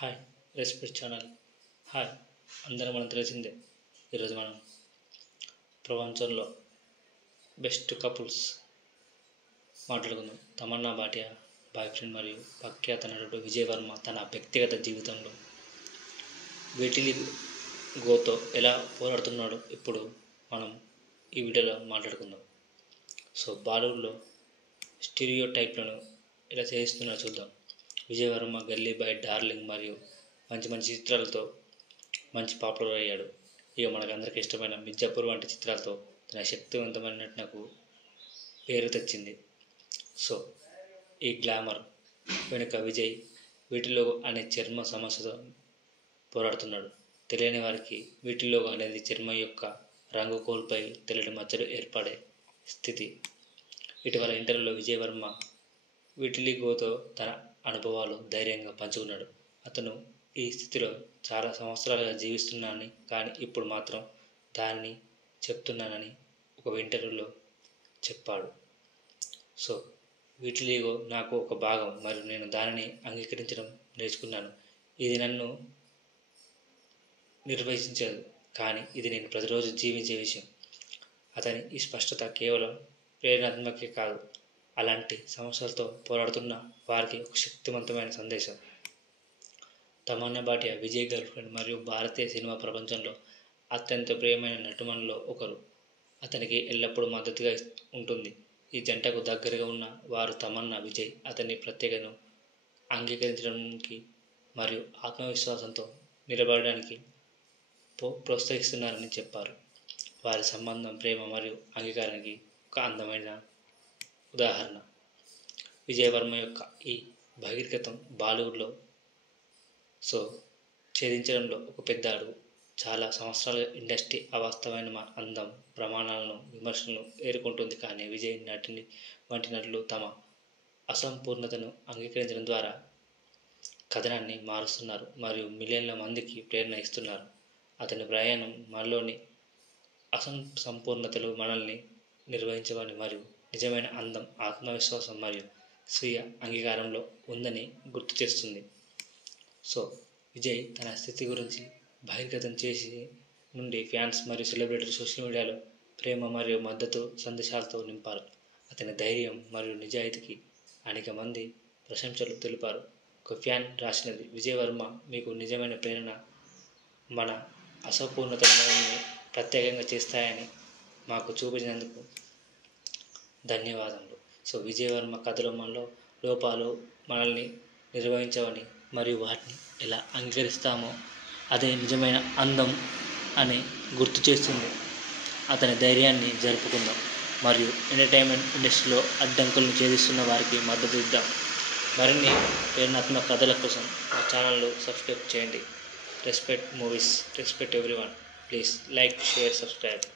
Hi recipe channel. Hi అందరం మనం తెలిసిందే. ఈరోజు మనం ప్రపంచంలో బెస్ట్ కపుల్స్ మాట్లాడుకుందాం. తమన్నా భాటియా బాయ్ ఫ్రెండ్ మరియు ప్రఖ్యాత నటుడు విజయ్ వర్మ తన వ్యక్తిగత జీవితంలో విటిలిగోతో ఎలా పోరాడుతున్నాడో ఇప్పుడు మనం ఈ వీడియోలో మాట్లాడుకుందాం. బాలీవుడ్లో స్టీరియో టైప్లను ఎలా చేస్తున్నారో చూద్దాం. విజయ్ వర్మ గల్లీ బాయ్, డార్లింగ్ మరియు మంచి చిత్రాలతో మంచి పాపులర్ అయ్యాడు. ఇక మనకందరికీ ఇష్టమైన మిర్జాపూర్ వంటి చిత్రాలతో తన శక్తివంతమైన నటనకు పేరు తెచ్చింది. ఈ గ్లామర్ వెనుక విజయ్ విటిలిగో అనే చర్మ సమస్యతో పోరాడుతున్నాడు. తెలియని వారికి విటిలిగో అనేది చర్మం యొక్క రంగు కోల్పోయి తెల్లటి మచ్చలు ఏర్పడే స్థితి. ఇటీవల ఇంటర్వ్యూలో విజయ్ వర్మ విటిలిగోతో తన అనుభవాలు ధైర్యంగా పంచుకున్నాడు. అతను ఈ స్థితిలో చాలా సంవత్సరాలుగా జీవిస్తున్నానని, కానీ ఇప్పుడు మాత్రం దాన్ని చెప్తున్నానని ఒక ఇంటర్వ్యూలో చెప్పాడు. విటిలిగో నాకు ఒక భాగం మరియు నేను దానిని అంగీకరించడం నేర్చుకున్నాను. ఇది నన్ను నిర్వహించదు, కానీ ఇది నేను ప్రతిరోజు జీవించే విషయం. అతని ఈ స్పష్టత కేవలం ప్రేరణాత్మకే కాదు, అలాంటి సమస్యలతో పోరాడుతున్న వారికి ఒక శక్తివంతమైన సందేశం. తమన్నా భాటియా విజయ్ గర్ల్ ఫ్రెండ్ మరియు భారతీయ సినిమా ప్రపంచంలో అత్యంత ప్రియమైన నటుమణుల్లో ఒకరు. అతనికి ఎల్లప్పుడూ మద్దతుగా ఉంటుంది. ఈ జంటకు దగ్గరగా ఉన్న వారు తమన్నా, విజయ్ అతని ప్రత్యేకతను అంగీకరించడానికి మరియు ఆత్మవిశ్వాసంతో నిలబడడానికి ప్రోత్సహిస్తున్నారని చెప్పారు. వారి సంబంధం ప్రేమ మరియు అంగీకారానికి ఒక అందమైన ఉదాహరణ. విజయ్ వర్మ యొక్క ఈ బహిర్గతం బాలీవుడ్లో ఛేదించడంలో ఒక పెద్ద అడుగు. చాలా సంవత్సరాలుగా ఇండస్ట్రీ అవాస్తవమైన అందం ప్రమాణాలను, విమర్శలను ఎదుర్కొంటుంది. కానీ విజయ్ వంటి నటులు తమ అసంపూర్ణతను అంగీకరించడం ద్వారా కథనాన్ని మారుస్తున్నారు మరియు మిలియన్ల మందికి ప్రేరణ ఇస్తున్నారు. అతని ప్రయాణం మనలోని అసంపూర్ణతలు మనల్ని నిర్వహించమని మరియు నిజమైన అందం ఆత్మవిశ్వాసం మరియు స్వీయ అంగీకారంలో ఉందని గుర్తు చేస్తుంది. విజయ్ తన స్థితి గురించి బహిర్గతం చేసి నుండి ఫ్యాన్స్ మరియు సెలబ్రిటీలు సోషల్ మీడియాలో ప్రేమ మరియు మద్దతు సందేశాలతో నింపారు. అతని ధైర్యం మరియు నిజాయితీకి అనేక మంది ప్రశంసలు తెలిపారు. ఒక ఫ్యాన్ రాసినది, విజయ్ వర్మ మీకు నిజమైన ప్రేరణ, మన అసంపూర్ణతలను ప్రత్యేకంగా చేస్తాయని మాకు చూపించినందుకు ధన్యవాదములు. విజయ్ వర్మ కథలో మనలో లోపాలు మనల్ని నిర్వహించవని మరియు వాటిని ఎలా అంగీకరిస్తామో అదే నిజమైన అందం అని గుర్తు చేస్తుంది. అతని ధైర్యాన్ని జరుపుకుందాం మరియు ఎంటర్టైన్మెంట్ ఇండస్ట్రీలో అడ్డంకులను ఛేదిస్తున్న వారికి మద్దతు ఇద్దాం. మరిన్ని ప్రేరణాత్మక కథల కోసం మా ఛానల్ను సబ్స్క్రైబ్ చేయండి. Respect movies, respect everyone. Please like, share, subscribe.